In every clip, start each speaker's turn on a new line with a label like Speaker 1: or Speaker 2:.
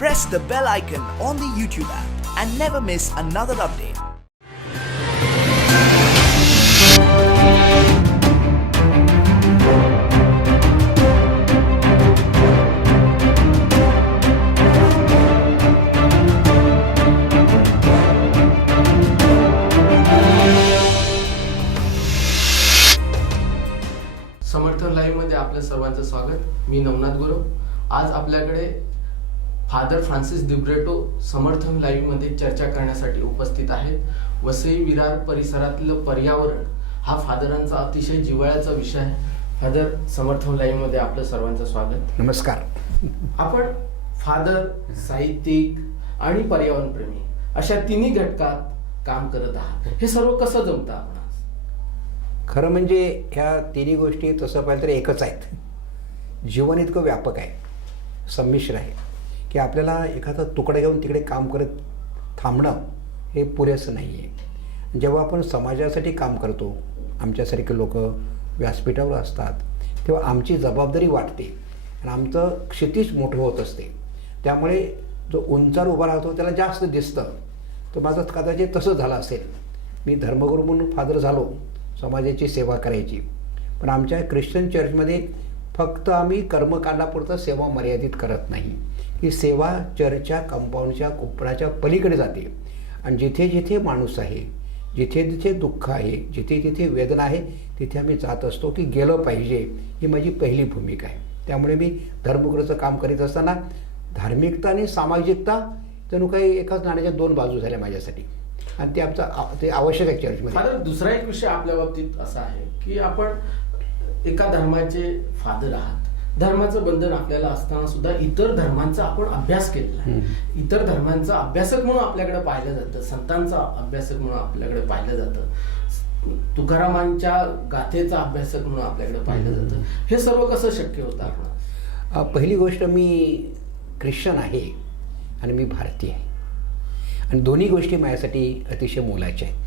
Speaker 1: press the bell icon on the YouTube app and never miss another update.
Speaker 2: समर्थन लाईव्हमध्ये आपल्या सर्वांचं स्वागत मी नवनाथ गुरव आज आपल्याकडे फादर फ्रान्सिस दिब्रेटो समर्थन लाईव्हमध्ये चर्चा करण्यासाठी उपस्थित आहेत. वसई विरार परिसरातलं पर्यावरण हा फादरांचा अतिशय जिव्हाळ्याचा विषय आहे. फादर समर्थन लाईव्हमध्ये आपलं सर्वांचं स्वागत.
Speaker 3: नमस्कार.
Speaker 2: आपण फादर साहित्यिक आणि पर्यावरणप्रेमी अशा तिन्ही घटकात काम करत आहात. हे सर्व कसं जमतं आपण?
Speaker 3: खरं म्हणजे ह्या तिन्ही गोष्टी तसं पाहिलं तर एकच आहेत. जीवन इतकं व्यापक आहे. संमिश्र आहे. की आपल्याला एखादा तुकडा घेऊन तिकडे काम करत थांबणं हे पुरेसं नाही आहे जेव्हा आपण समाजासाठी काम करतो आमच्यासारखे लोक व्यासपीठावर असतात तेव्हा आमची जबाबदारी वाटते आणि आमचं क्षितिज मोठं होत असते. त्यामुळे जो उंचार उभा राहतो त्याला जास्त दिसतं. तर माझं कदाचित तसं झालं असेल. मी धर्मगुरू म्हणून फादर झालो समाजाची सेवा करायची. पण आमच्या ख्रिश्चन चर्चमध्ये फक्त आम्ही कर्मकांडापुरतं सेवा मर्यादित करत नाही. ही सेवा चर्चच्या कंपाऊंडच्या कुपडाच्या पलीकडे जाते. आणि जिथे जिथे माणूस आहे जिथे जिथे दुःख आहे जिथे जिथे वेदना आहे तिथे आम्ही जात असतो की गेलं पाहिजे ही माझी पहिली भूमिका आहे. त्यामुळे मी धर्मगुरूचं काम करीत असताना धार्मिकता आणि सामाजिकता जणू काही एकाच नाण्याच्या दोन बाजू झाल्या माझ्यासाठी. आणि ते आमचं ते आवश्यक आहे चर्चमध्ये.
Speaker 2: दुसरा एक विषय आपल्या बाबतीत असा आहे की आपण एका धर्माचे फादर आहात. धर्माचं बंधन आपल्याला असताना सुद्धा इतर धर्मांचा आपण अभ्यास केलेला आहे. इतर धर्मांचा अभ्यासक म्हणून आपल्याकडे पाहिलं जातं. संतांचा अभ्यासक म्हणून आपल्याकडे पाहिलं जातं. तुकारामांच्या गाथेचा अभ्यासक म्हणून आपल्याकडे पाहिलं जातं. हे सर्व कसं शक्य होतं आपण?
Speaker 3: पहिली गोष्ट मी ख्रिश्चन आहे आणि मी भारतीय आहे. आणि दोन्ही गोष्टी माझ्यासाठी अतिशय मोलाच्या आहेत.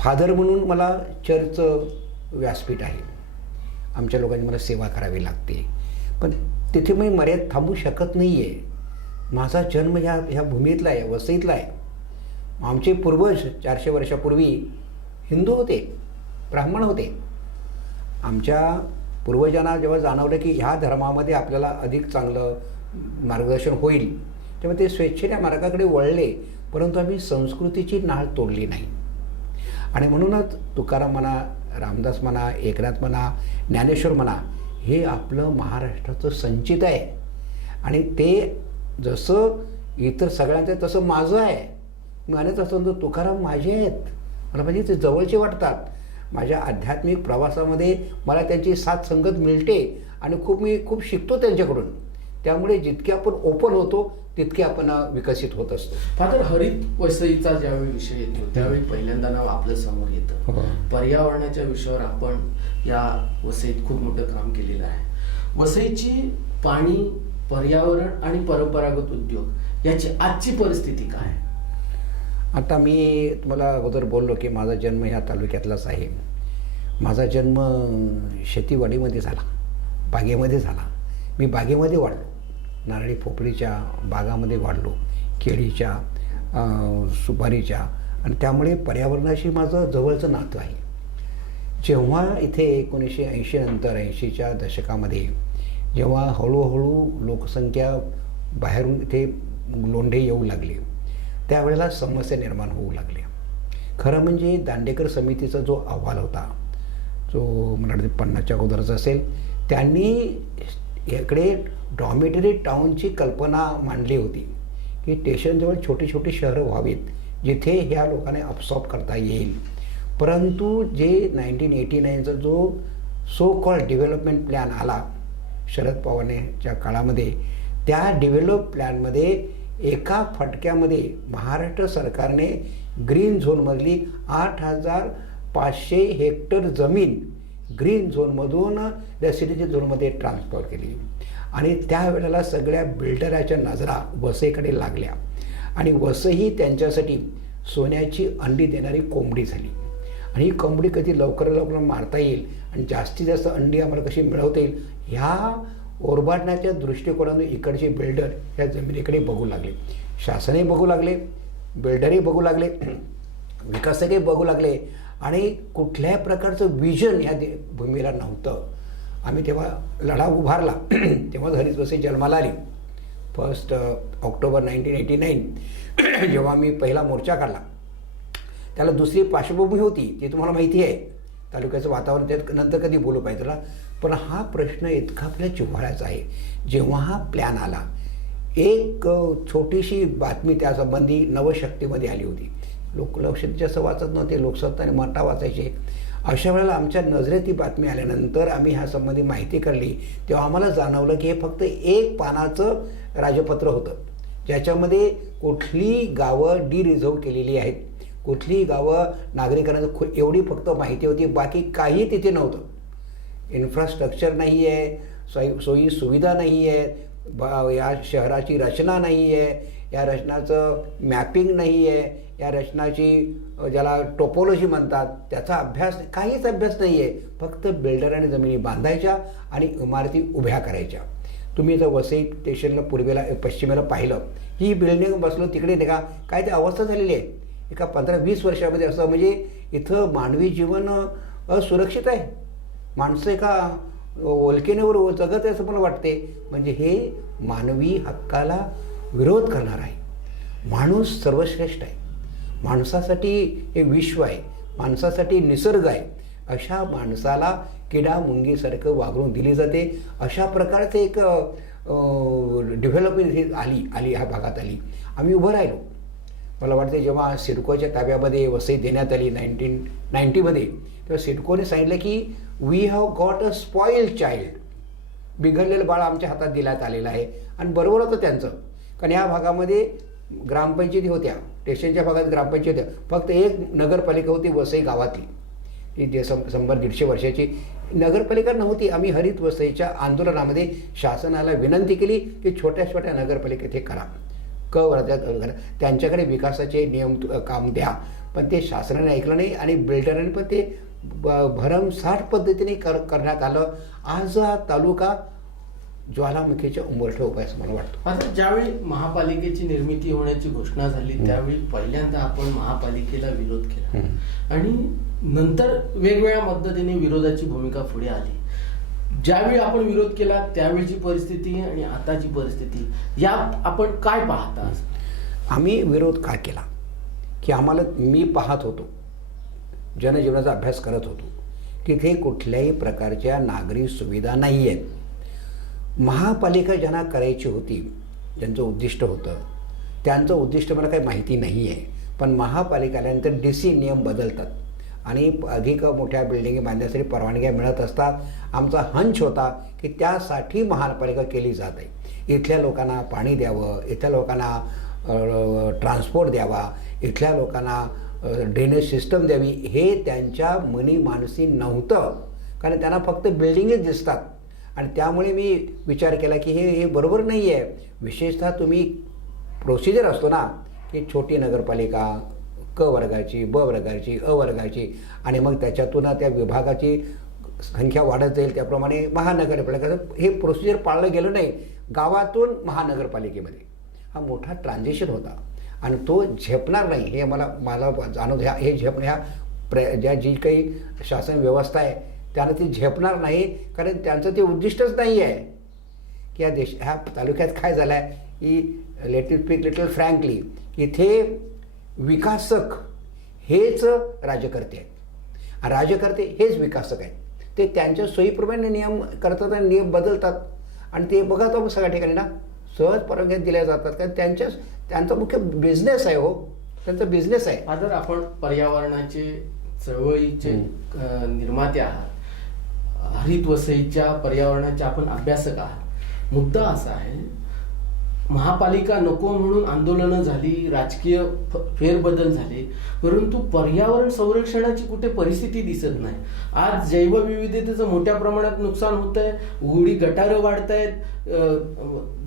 Speaker 3: फादर म्हणून मला चर्चचं व्यासपीठ आहे. आमच्या लोकांनी मला सेवा करावी लागते. पण तिथे मी मर्याद थांबू शकत नाही आहे माझा जन्म ह्या ह्या भूमीतला आहे वसईतला आहे. आमचे पूर्वज चारशे वर्षापूर्वी हिंदू होते ब्राह्मण होते. आमच्या पूर्वजांना जेव्हा जाणवलं की ह्या धर्मामध्ये आपल्याला अधिक चांगलं मार्गदर्शन होईल तेव्हा ते स्वेच्छेने मार्गाकडे वळले परंतु आम्ही संस्कृतीची नाळ तोडली नाही. आणि म्हणूनच तुकाराम म्हणा रामदास म्हणा एकनाथ म्हणा ज्ञानेश्वर म्हणा हे आपलं महाराष्ट्राचं संचित आहे. आणि ते जसं इतर सगळ्यांचं तसं माझं आहे. मी म्हणत असतो तुकाराम माझे आहेत. मला म्हणजे ते जवळचे वाटतात. माझ्या आध्यात्मिक प्रवासामध्ये मला त्यांची साथ संगत मिळते आणि खूप मी खूप शिकतो त्यांच्याकडून. त्यामुळे जितके आपण ओपन होतो तितके आपण विकसित होत असतो.
Speaker 2: फादर हरित वसईचा ज्यावेळी विषय येतो त्यावेळी पहिल्यांदा नाव आपलं समोर येतं.
Speaker 3: हो.
Speaker 2: पर्यावरणाच्या विषयावर आपण या वसईत खूप मोठं काम केलेलं आहे. वसईची पाणी पर्यावरण आणि परंपरागत उद्योग याची आजची परिस्थिती काय?
Speaker 3: आता मी तुम्हाला अगोदर बोललो की माझा जन्म ह्या तालुक्यातलाच आहे माझा जन्म शेतीवाडीमध्ये झाला बागेमध्ये झाला. मी बागेमध्ये वाढलो. नारळी पोपळीच्या बागामध्ये वाढलो केळीच्या सुपारीच्या आणि त्यामुळे पर्यावरणाशी माझं जवळचं नातं आहे. जेव्हा इथे एकोणीसशे ऐंशी नंतर ऐंशीच्या दशकामध्ये जेव्हा हळूहळू लोकसंख्या बाहेरून इथे लोंढे येऊ लागले त्यावेळेला समस्या निर्माण होऊ लागल्या. खरं म्हणजे दांडेकर समितीचा जो अहवाल होता जो मला पन्नासच्या अगोदरचा असेल त्यांनी इकडे डॉमिटरी टाऊनची कल्पना मांडली होती की स्टेशनजवळ छोटी छोटी शहरं व्हावीत जिथे ह्या लोकांना अपसॉप करता येईल. परंतु जे नाईन्टीन एटी नाईनचा जो सो कॉल डेव्हलपमेंट प्लॅन आला शरद पवारच्या काळामध्ये त्या डेव्हलप प्लॅनमध्ये एका फटक्यामध्ये महाराष्ट्र सरकारने ग्रीन झोनमधली आठ हजार पाचशे हेक्टर जमीन ग्रीन झोनमधून रेसिडेन्शियल झोनमध्ये ट्रान्सफर केली. आणि त्यावेळेला सगळ्या बिल्डराच्या नजरा वसईकडे लागल्या. आणि वसई त्यांच्यासाठी सोन्याची अंडी देणारी कोंबडी झाली. आणि ही कोंबडी कधी लवकर लवकर मारता येईल आणि जास्तीत जास्त अंडी आम्हाला कशी मिळवता येईल ह्या ओरबाडण्याच्या दृष्टिकोनातून इकडचे बिल्डर ह्या जमिनीकडे बघू लागले. शासनही बघू लागले बिल्डरही बघू लागले विकासकही बघू लागले. आणि कुठल्याही प्रकारचं विजन या दे भूमीला नव्हतं. आम्ही तेव्हा लढा उभारला. तेव्हा हरित वसई जन्माला आली. First October nineteen eighty nine जेव्हा मी पहिला मोर्चा काढला. त्याला दुसरी पार्श्वभूमी होती ती तुम्हाला माहिती आहे. तालुक्याचं वातावरण त्यात नंतर कधी बोलू पाहिजे त्याला. पण हा प्रश्न इतका आपल्या जिव्हाळ्याचा आहे. जेव्हा हा प्लॅन आला एक छोटीशी बातमी त्यासंबंधी नवशक्तीमध्ये आली होती. लोक लक्षात असं वाचत नव्हते लोकसत्ताने मटा वाचायचे. अशा वेळेला आमच्या नजरेत ती बातमी आल्यानंतर आम्ही ह्या संबंधी माहिती काढली. तेव्हा आम्हाला जाणवलं की हे फक्त एक पानाचं राजपत्र होतं. ज्याच्यामध्ये कुठली गावं डी रिझर्व केलेली आहेत. कुठली गावं नागरिकांना खू एवढी फक्त माहिती होती बाकी काही तिथे नव्हतं. इन्फ्रास्ट्रक्चर नाही आहे सोयी सोयी सुविधा नाही आहे बा या शहराची रचना नाही आहे या रचनाचं मॅपिंग नाही आहे. या रचनाची ज्याला टोपोलॉजी म्हणतात त्याचा अभ्यास काहीच अभ्यास नाही आहे. फक्त बिल्डराने जमिनी बांधायच्या आणि इमारती उभ्या करायच्या. तुम्ही जर वसई स्टेशनला पूर्वेला पश्चिमेला पाहिलं. ही बिल्डिंग बसलो तिकडे नाही का काय ते अवस्था झालेली आहे. एका पंधरा वीस वर्षामध्ये असं म्हणजे इथं मानवी जीवन असुरक्षित आहे. माणसं एका ओलकेनेवर जगत आहे असं मला वाटते. म्हणजे हे मानवी हक्काला विरोध करणार आहे. माणूस सर्वश्रेष्ठ आहे. माणसासाठी हे विश्व आहे. माणसासाठी निसर्ग आहे. अशा माणसाला किडा मुंगीसारखं वागणूक दिली जाते. अशा प्रकारचं एक डेव्हलपमेंट ही आली आली ह्या भागात आली. आम्ही उभं राहिलो. मला वाटते जेव्हा सिडकोच्या ताब्यामध्ये वसई देण्यात आली नाईन्टीन नाईन्टीमध्ये तेव्हा सिडकोने सांगितलं की we have got a spoiled child बिघडलेलं बाळ आमच्या हातात दिल्यात आलेलं आहे. आणि बरोबर होतं त्यांचं. कारण या भागामध्ये ग्रामपंचायती होत्या. स्टेशनच्या भागात ग्रामपंचायती होत्या. फक्त एक नगरपालिका होती वसई गावातली. ती जे सं शंभर दीडशे वर्षाची नगरपालिका नव्हती. आम्ही हरित वसईच्या आंदोलनामध्ये शासनाला विनंती केली की छोट्या छोट्या नगरपालिकेत हे करा. क वर्ध्यात करा त्यांच्याकडे विकासाचे नियम काम द्या. पण ते शासनाने ऐकलं नाही आणि बिल्डरांनी पण ते ब- भरमसाठ पद्धतीने कर करण्यात आलं. आज हा तालुका ज्वालामुखीच्या उंबरठा आहे असं मला वाटतं.
Speaker 2: आता ज्यावेळी महापालिकेची निर्मिती होण्याची घोषणा झाली त्यावेळी पहिल्यांदा आपण महापालिकेला विरोध केला. आणि नंतर वेगवेगळ्या पद्धतीने विरोधाची भूमिका पुढे आली. ज्यावेळी आपण विरोध केला त्यावेळीची परिस्थिती आणि आताची परिस्थिती या आपण काय पाहता?
Speaker 3: आम्ही विरोध का केला? की आम्हाला मी पाहत होतो जनजीवनाचा अभ्यास करत होतो तिथे कुठल्याही प्रकारच्या नागरी सुविधा नाही आहेत महापालिका ज्यांना करायची होती ज्यांचं उद्दिष्ट होतं त्यांचं उद्दिष्ट मला काही माहिती नाही आहे पण महापालिका आल्यानंतर डी सी नियम बदलतात. आणि अधिक मोठ्या बिल्डिंगी बांधण्यासाठी परवानग्या मिळत असतात. आमचा हंच होता की त्यासाठी महापालिका केली जात आहे. इथल्या लोकांना पाणी द्यावं इथल्या लोकांना ट्रान्सपोर्ट द्यावा इथल्या लोकांना ड्रेनेज सिस्टम द्यावी हे त्यांच्या मनी मानसी नव्हतं. कारण त्यांना फक्त बिल्डिंगच दिसतात. आणि त्यामुळे मी विचार केला की हे हे बरोबर नाही आहे विशेषतः तुम्ही प्रोसिजर असतो ना की छोटी नगरपालिका क वर्गाची ब वर्गाची अ वर्गाची आणि मग त्याच्यातून त्या विभागाची संख्या वाढत जाईल. त्याप्रमाणे महानगरपालिका हे प्रोसिजर पाळलं गेलं नाही. गावातून महानगरपालिकेमध्ये. हा मोठा ट्रान्झिशन होता. आणि तो झेपणार नाही. हे मला मला जाणवत ह्या हे झेप ह्या प्र ज्या जी काही शासन व्यवस्था आहे त्यानं ती झेपणार नाही कारण त्यांचं ते उद्दिष्टच नाही आहे की या देश ह्या तालुक्यात काय झालं आहे की लेटिल स्पीक लिटल फ्रँकली इथे विकासक हेच राज्यकर्ते आहेत. राज्यकर्ते हेच विकासक आहेत. ते त्यांच्या सोयीप्रमाणे नियम करतात आणि नियम बदलतात. आणि ते बघा तो सगळ्या ठिकाणी ना सहज परवानग्या दिल्या जातात. कारण त्यांच्या त्यांचा मुख्य बिझनेस आहे हो. त्यांचा बिझनेस आहे.
Speaker 2: आपण पर्यावरणाचे चळवळीचे निर्माते आहात हरित वसईच्या पर्यावरणाचे आपण अभ्यासक आहात. मुद्दा असा आहे महापालिका नको म्हणून आंदोलनं झाली राजकीय फ- फेरबदल झाले परंतु पर्यावरण संरक्षणाची कुठे परिस्थिती दिसत नाही. आज जैवविविधतेचं मोठ्या प्रमाणात नुकसान होत आहे उघडी गटारं वाढत आहेत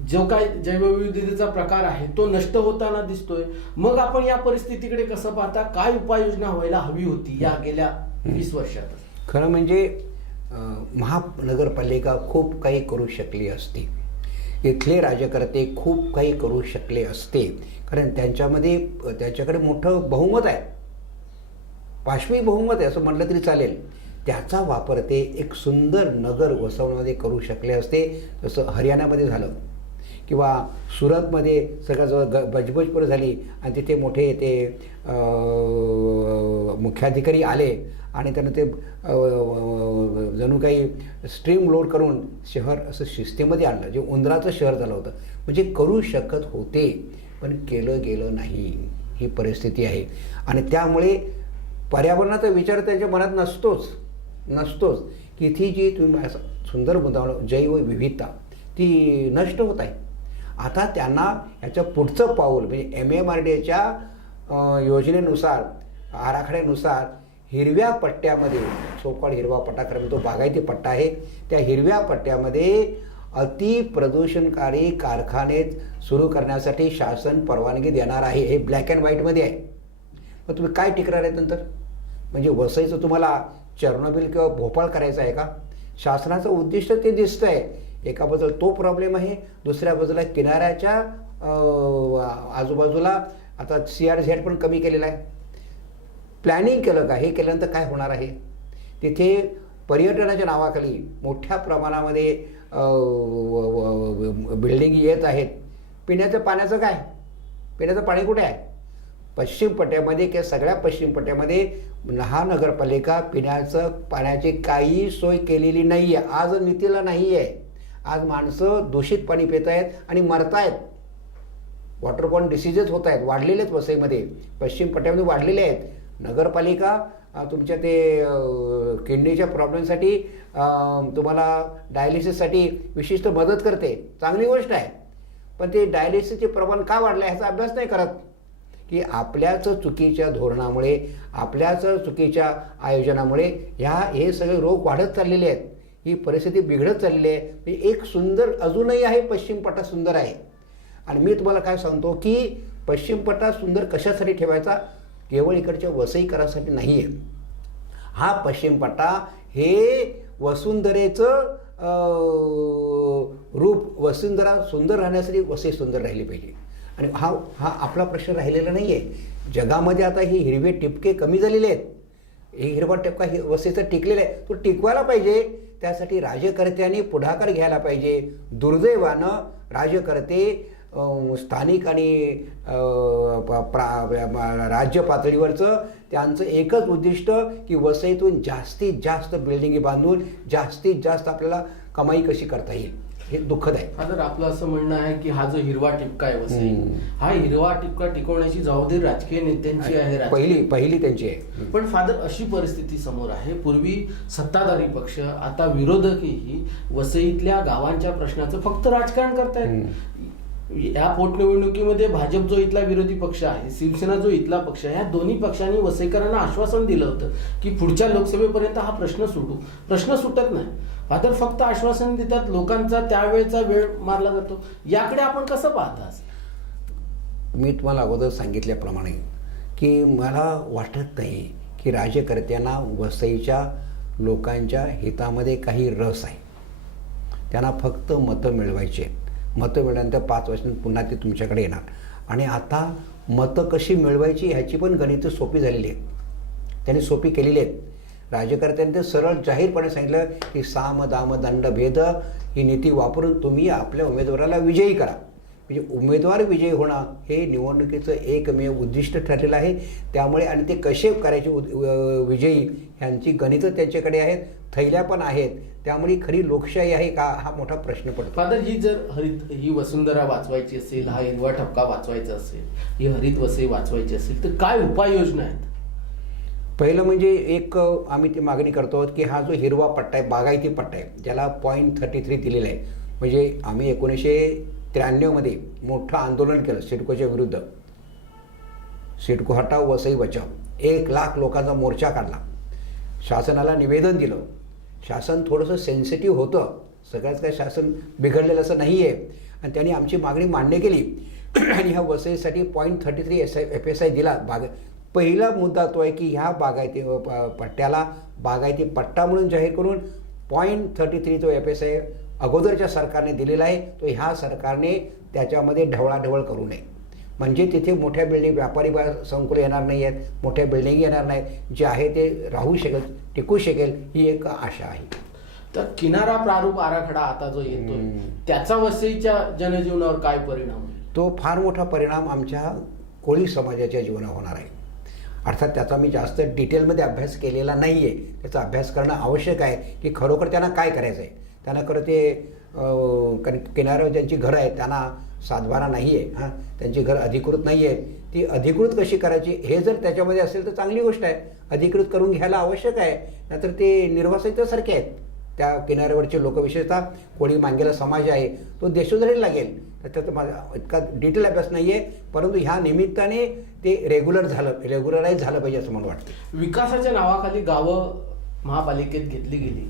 Speaker 2: जो काय जैवविविधतेचा प्रकार आहे तो नष्ट होताना दिसतोय. मग आपण या परिस्थितीकडे कसं पाहता? काय उपाययोजना व्हायला हवी होती या गेल्या वीस वर्षात
Speaker 3: खरं म्हणजे महानगरपालिका खूप काही करू शकली असती. इथले राजकर्ते खूप काही करू शकले असते. कारण त्यांच्यामध्ये त्यांच्याकडे मोठं बहुमत आहे. पाशवी बहुमत आहे असं म्हटलं तरी चालेल. त्याचा वापर ते एक सुंदर नगर वसवण्यामध्ये करू शकले असते जसं हरियाणामध्ये झालं. किंवा सुरतमध्ये सगळं जवळ ग बजबजपूर झाली आणि तिथे मोठे ते मुख्याधिकारी आले. आणि त्यांना ते जणू काही स्ट्रीम लोड करून शहर असं शिस्तीमध्ये आणलं. जे उंदराचं शहर झालं होतं. म्हणजे करू शकत होते पण केलं गेलं नाही. ही परिस्थिती आहे. आणि त्यामुळे पर्यावरणाचा विचार त्यांच्या मनात नसतोच. नसतोच. की ती जी तुम्ही असं सुंदर जैव जैवविविधता ती नष्ट होत आहे. आता त्यांना ह्याचं पुढचं पाऊल म्हणजे एम एम आर डी एच्या योजनेनुसार आराखड्यानुसार हिरव्या पट्ट्यामध्ये सोकॉल हिरवा पट्टा खरं तो बागायती पट्टा आहे त्या हिरव्या पट्ट्यामध्ये अति प्रदूषणकारी कारखाने सुरू करण्यासाठी शासन परवानगी देणार आहे. हे ब्लॅक अँड व्हाईटमध्ये आहे. मग तुम्ही काय टिकणार आहे नंतर? म्हणजे वसईचं तुम्हाला चर्नोबिल किंवा भोपाळ करायचं आहे का? शासनाचं उद्दिष्ट ते दिसतं आहे एका बाजूला तो प्रॉब्लेम आहे दुसऱ्या बाजूला किनाऱ्याच्या आजूबाजूला आता सी आर झेड पण कमी केलेला आहे. प्लॅनिंग केलं का? हे केल्यानंतर काय होणार आहे? तिथे पर्यटनाच्या नावाखाली मोठ्या प्रमाणामध्ये बिल्डिंग येत आहेत. पिण्याचं पाण्याचं काय? पिण्याचं पाणी कुठे आहे? पश्चिम पट्ट्यामध्ये किंवा सगळ्या पश्चिम पट्ट्यामध्ये महानगरपालिका पिण्याचं पाण्याची काही सोय केलेली नाही आहे आज नीतीला नाही आहे आज माणसं दूषित पाणी पित आहेत आणि मरतायत वॉटरबॉर्न डिसिजेस होत आहेत. वाढलेले आहेत वसईमध्ये. पश्चिम पट्ट्यामध्ये वाढलेले आहेत. नगरपालिका तुमच्या ते किडनीच्या प्रॉब्लेमसाठी तुम्हाला डायलिसिससाठी विशिष्ट मदत करते. चांगली गोष्ट आहे. पण ते डायलिसिसचे प्रमाण का वाढलं ह्याचा अभ्यास नाही करत. की आपल्याच चुकीच्या धोरणामुळे आपल्याच चुकीच्या आयोजनामुळे ह्या हे सगळे रोग वाढत चाललेले आहेत. ही परिस्थिती बिघडत चाललेली आहे. म्हणजे एक सुंदर अजूनही आहे पश्चिम पट्टा सुंदर आहे. आणि मी तुम्हाला काय सांगतो की पश्चिम पट्टा सुंदर कशासाठी ठेवायचा? केवळ इकडच्या वसईकरासाठी नाही आहे हा पश्चिम पट्टा हे वसुंधरेचं रूप वसुंधरा सुंदर राहण्यासाठी वसई सुंदर राहिली पाहिजे. आणि हा हा आपला प्रश्न राहिलेला नाही आहे जगामध्ये आता ही हिरवे टिपके कमी झालेले आहेत. हे हिरवा टिपका हि वसईचा टिकलेला आहे. तो टिकवायला पाहिजे. त्यासाठी राजकर्त्यांनी पुढाकार घ्यायला पाहिजे. दुर्दैवानं राज्यकर्ते स्थानिक आणि प्रा- राज्य पातळीवरचं त्यांचं एकच उद्दिष्ट की वसईतून जास्तीत जास्त बिल्डिंगी बांधून जास्तीत जास्त आपल्याला कमाई कशी करता येईल हे दुःखद आहे.
Speaker 2: फादर आपलं असं म्हणणं आहे की हा जो हिरवा टिपका आहे वसई. हा हिरवा टिपका टिकवण्याची जबाबदारी राजकीय नेत्यांची आहे.
Speaker 3: पहिली पहिली त्यांची आहे.
Speaker 2: पण फादर अशी परिस्थिती समोर आहे. पूर्वी सत्ताधारी पक्ष आता विरोधकही वसईतल्या गावांच्या प्रश्नाचं फक्त राजकारण करतायत. या पोटनिवडणुकीमध्ये भाजप जो इथला विरोधी पक्ष आहे शिवसेना जो इथला पक्ष आहे या दोन्ही पक्षांनी वसईकरांना आश्वासन दिलं होतं की पुढच्या लोकसभेपर्यंत हा प्रश्न सुटू. प्रश्न सुटत नाही. फादर फक्त आश्वासन देतात लोकांचा त्यावेळेचा वेळ मारला जातो. याकडे आपण कसं पाहता
Speaker 3: मी तुम्हाला अगोदर सांगितल्याप्रमाणे की मला वाटत नाही की राज्यकर्त्यांना वसईच्या लोकांच्या हितामध्ये काही रस आहे. त्यांना फक्त मतं मिळवायची आहेत. मतं मिळाल्यानंतर पाच वर्षांनी पुन्हा ते तुमच्याकडे येणार. आणि आता मतं कशी मिळवायची ह्याची पण गणितं सोपी झालेली आहेत. त्यांनी सोपी केलेली आहेत. राज्यकर्त्यांनी ते सरळ जाहीरपणे सांगितलं की साम दाम दंड भेद ही नीती वापरून तुम्ही आपल्या उमेदवाराला विजयी करा. म्हणजे उमेदवार विजयी होणं हे निवडणुकीचं एकमेव उद्दिष्ट ठरलेलं आहे. त्यामुळे आणि ते कसे करायचे विजयी ह्यांची गणितं त्यांच्याकडे आहेत थैल्या पण आहेत. त्यामुळे खरी लोकशाही आहे का हा मोठा प्रश्न पडतो.
Speaker 2: फादर ही जर हरित ही वसुंधरा वाचवायची असेल हा हिरवा ठपका वाचवायचा असेल ही हरित वसई वाचवायची असेल तर काय उपाययोजना आहेत?
Speaker 3: पहिलं म्हणजे एक आम्ही ती मागणी करतो की हा जो हिरवा पट्टा आहे बागायती पट्टा आहे ज्याला पॉईंट थर्टी थ्री दिलेला आहे. म्हणजे आम्ही एकोणीसशे त्र्याण्णवमध्ये मोठं आंदोलन केलं सिडकोच्या विरुद्ध. सिडको हटाव वसई बचाव एक लाख लोकांचा मोर्चा काढला. शासनाला निवेदन दिलं. शासन थोडंसं सेन्सिटिव्ह होतं. सगळ्याच काय शासन बिघडलेलं असं नाही आहे आणि त्यांनी आमची मागणी मान्य केली. आणि ह्या वसईसाठी point thirty three S I F S I दिला. बाग पहिला मुद्दा तो आहे की ह्या बागायती प- पट्ट्याला बागायती पट्टा म्हणून जाहीर करून पॉईंट थर्टी थ्री जो एफ एस आय अगोदरच्या सरकारने दिलेला आहे तो ह्या सरकारने त्याच्यामध्ये ढवळाढवळ करू नये. म्हणजे तिथे मोठ्या बिल्डिंग व्यापारी संकुल येणार नाही आहेत मोठ्या बिल्डिंग येणार नाहीत. जे आहे ते राहू शकेल टिकू शकेल ही एक आशा आहे.
Speaker 2: तर किनारा प्रारूप आराखडा आता जो
Speaker 3: हम्म.
Speaker 2: त्याचा वसईच्या जनजीवनावर काय परिणाम
Speaker 3: तो फार मोठा परिणाम आमच्या कोळी समाजाच्या जीवनावर होणार आहे. अर्थात त्याचा मी जास्त डिटेलमध्ये अभ्यास केलेला नाही आहे त्याचा अभ्यास करणं आवश्यक आहे की खरोखर त्यांना काय करायचं आहे त्यांना खरं ते कारण किनाऱ्यावर ज्यांची घरं आहेत त्यांना सातबारा नाही आहे हां. त्यांची घरं अधिकृत नाही आहेत ती अधिकृत कशी करायची हे जर त्याच्यामध्ये असेल तर चांगली गोष्ट आहे. अधिकृत करून घ्यायला आवश्यक आहे. नाहीतर ते निर्वासितासारखे आहेत. त्या किनाऱ्यावरचे लोक विशेषतः कोळी मांगेला समाज आहे. तो देशोधडी लागेल. तर त्याचा माझा इतका डिटेल अभ्यास नाही आहे परंतु ह्या निमित्ताने ते रेग्युलर झालं रेग्युलराईज झालं पाहिजे असं मला वाटतं.
Speaker 2: विकासाच्या नावाखाली गावं महापालिकेत घेतली गेली.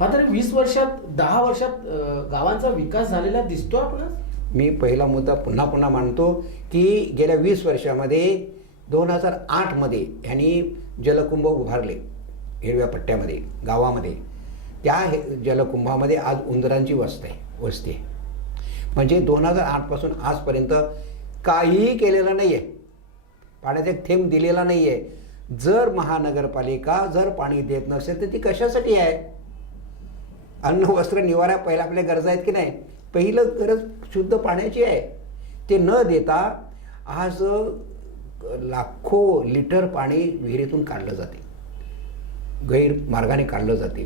Speaker 2: मात्र वीस वर्षात दहा वर्षात गावांचा विकास झालेला दिसतो आपण
Speaker 3: मी पहिला मुद्दा पुन्हा पुन्हा मांडतो की गेल्या वीस वर्षामध्ये दोन हजार आठमध्ये ह्यांनी जलकुंभ उभारले हिरव्या पट्ट्यामध्ये गावामध्ये. त्या हे जलकुंभामध्ये आज उंदरांची वस्त आहे वस्ती आहे. म्हणजे दोन हजार आठपासून आजपर्यंत काहीही केलेलं नाही आहे पाण्याचा एक थेंब दिलेला नाही आहे जर महानगरपालिका जर पाणी देत नसेल तर ती कशासाठी आहे? अन्न वस्त्र निवारा पहिला आपल्या गरजा आहेत की नाही? पहिलं गरज शुद्ध पाण्याची आहे. ते न देता आज लाखो लिटर पाणी विहिरीतून काढलं जाते. गैरमार्गाने काढलं जाते.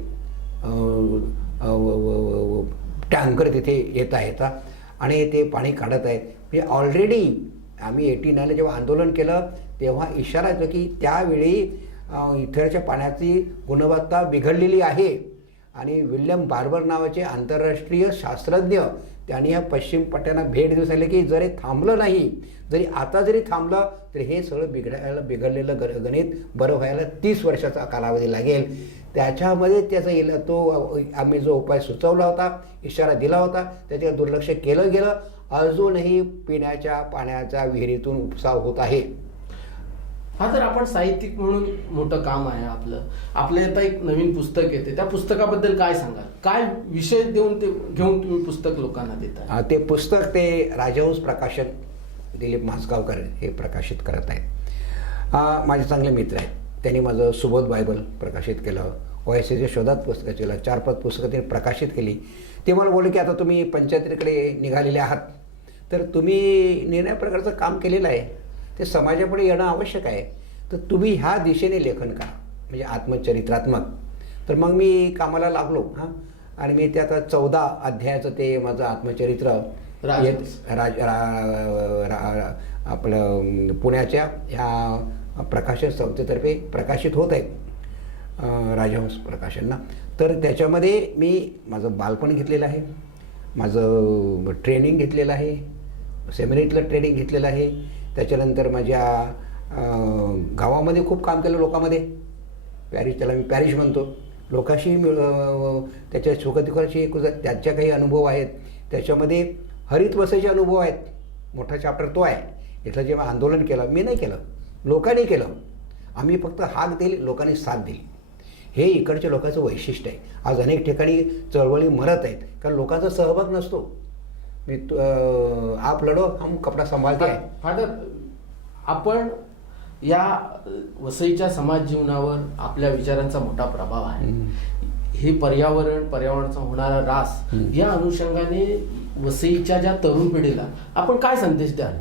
Speaker 3: टँकर तिथे येता येता आणि ते पाणी काढत आहेत. म्हणजे ऑलरेडी आम्ही एटी नाईनला जेव्हा आंदोलन केलं तेव्हा इशारा येतो की त्यावेळी इथरच्या पाण्याची गुणवत्ता बिघडलेली आहे. आणि विल्यम बार्बर नावाचे आंतरराष्ट्रीय शास्त्रज्ञ त्यांनी या पश्चिम पट्ट्यांना भेट देऊन सांगितले की जर हे थांबलं नाही जरी आता जरी थांबलं तर हे सगळं बिघडायला बिघडलेलं ग गणित बरं व्हायला तीस वर्षाचा कालावधी लागेल. त्याच्यामध्ये त्याचा इला तो आम्ही जो उपाय सुचवला होता इशारा दिला होता त्याच्यावर दुर्लक्ष केलं गेलं. अजूनही पिण्याच्या पाण्याचा विहिरीतून उपसाव होत आहे.
Speaker 2: हा तर आपण साहित्यिक म्हणून मोठं काम आहे आपलं आपल्या आता एक नवीन पुस्तक येते त्या पुस्तकाबद्दल काय सांगाल? काय विषय देऊन ते घेऊन तुम्ही पुस्तक लोकांना देता
Speaker 3: ते पुस्तक ते राजहंस प्रकाशन दिलीप मासगावकर हे प्रकाशित करत आहेत. माझे चांगले मित्र आहेत. त्यांनी माझं सुबोध बायबल प्रकाशित केलं. ओ एस एच्या शोधात पुस्तकं केलं. चार पाच पुस्तकं त्यांनी प्रकाशित केली. ते मला बोलले की आता तुम्ही पंचायतीकडे निघालेले आहात. तर तुम्ही निर्णय प्रकारचं काम केलेलं आहे. ते समाजापुढे येणं आवश्यक आहे. तर तुम्ही ह्या दिशेने लेखन करा. म्हणजे आत्मचरित्रात्मक. तर मग मी कामाला लागलो हां. आणि मी ते आता चौदा अध्यायाचं ते माझं आत्मचरित्र राज आपलं पुण्याच्या ह्या प्रकाशन संस्थेतर्फे प्रकाशित होत आहेत. अं, राजहंस प्रकाशनना तर त्याच्यामध्ये मी माझं बालपण घेतलेलं आहे. माझं ट्रेनिंग घेतलेलं आहे. सेमिनेटलं ट्रेनिंग घेतलेलं आहे. त्याच्यानंतर माझ्या गावामध्ये खूप काम केलं लोकांमध्ये. पॅरिस त्याला मी पॅरिस म्हणतो. लोकांशी मिळ त्याच्या सुखदुःखाची एक त्याच्या काही अनुभव आहेत. त्याच्यामध्ये हरित वसायचे अनुभव आहेत. मोठा चॅप्टर तो आहे. इथलं जेव्हा आंदोलन केलं मी नाही केलं. लोकांनी केलं. आम्ही फक्त हाक दिली लोकांनी साथ दिली. हे इकडच्या लोकांचं वैशिष्ट्य आहे. आज अनेक ठिकाणी चळवळी मरत आहेत. कारण लोकांचा सहभाग नसतो. अं, आप लढो हम कपडा सांभाळते
Speaker 2: फादर आपण या वसईच्या समाज जीवनावर आपल्या विचारांचा मोठा प्रभाव आहे. हे पर्यावरण पर्यावरणाचा होणारा रास. या अनुषंगाने वसईच्या ज्या तरुण पिढीला आपण काय संदेश द्याल?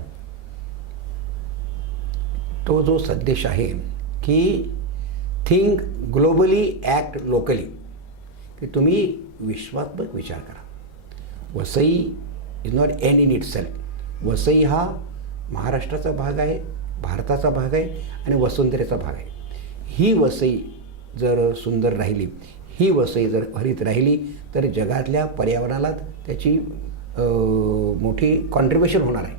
Speaker 3: तो जो संदेश आहे की थिंक ग्लोबली ॲक्ट लोकली की तुम्ही विश्वात्मक विचार करा. Vasai is not an in itself Vasai हा महाराष्ट्राचा भाग आहे भारताचा भाग आहे आणि वसुंधरेचा भाग आहे ही वसई जर सुंदर राहिली ही वसई जर हरित राहिली तर जगातल्या पर्यावरणाला त्याची मोठी कॉन्ट्रीब्युशन होणार आहे.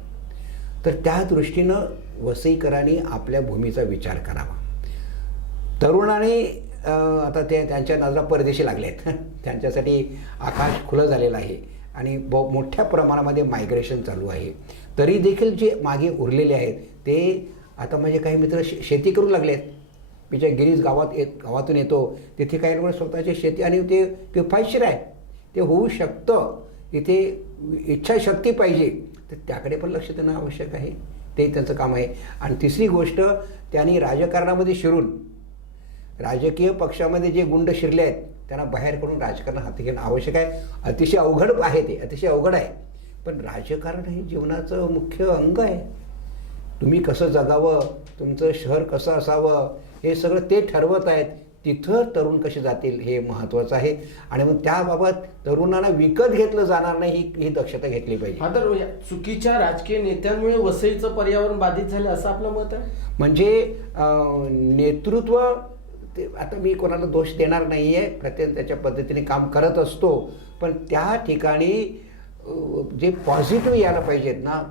Speaker 3: तर त्या दृष्टीनं वसईकरांनी आपल्या भूमीचा विचार करावा. तरुणाने आता ते त्यांच्या नजरा परदेशी लागले आहेत. त्यांच्यासाठी आकाश खुलं झालेलं आहे. आणि ब मोठ्या प्रमाणामध्ये मायग्रेशन चालू आहे. तरी देखील जे मागे उरलेले आहेत ते आता माझे काही मित्र शे शेती करू लागले आहेत मी म्हणजे गिरीज गावात येत गावातून येतो. तिथे काही लोक स्वतःची शेती आणि ते किफायतशीर आहे ते होऊ शकतं. इथे इच्छाशक्ती पाहिजे. तर त्याकडे पण लक्ष देणं आवश्यक आहे. ते त्यांचं काम आहे. आणि तिसरी गोष्ट त्यांनी राजकारणामध्ये शिरून राजकीय पक्षामध्ये जे गुंड शिरले आहेत त्यांना बाहेर काढून राजकारण हाती घेणं आवश्यक आहे. अतिशय अवघड आहे ते अतिशय अवघड आहे. पण राजकारण हे जीवनाचं मुख्य अंग आहे. तुम्ही कसं जगावं तुमचं शहर कसं असावं हे सगळं ते ठरवत आहेत. तिथं तरुण कसे जातील हे महत्त्वाचं आहे. आणि मग त्याबाबत तरुणांना विकत घेतलं जाणार नाही ही ही दक्षता घेतली पाहिजे.
Speaker 2: फादर या चुकीच्या राजकीय नेत्यांमुळे वसईचं पर्यावरण बाधित झालं असं आपलं मत आहे?
Speaker 3: म्हणजे नेतृत्व ते आता मी कोणाला दोष देणार नाही आहे प्रत्येक त्याच्या पद्धतीने काम करत असतो. पण त्या ठिकाणी जे पॉझिटिव्ह यायला पाहिजेत ना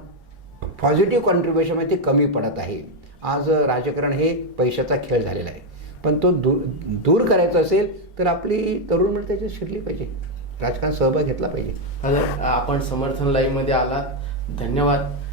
Speaker 3: पॉझिटिव्ह कॉन्ट्रीब्युशन ते कमी पडत आहे. आज राजकारण हे पैशाचा खेळ झालेला आहे. पण तो दूर दूर करायचा असेल तर आपली तरुण मंडळी त्याच्यात शिरली पाहिजे. राजकारण सहभाग घेतला पाहिजे.
Speaker 2: आपण समर्थन लाईव्ह आलात. धन्यवाद.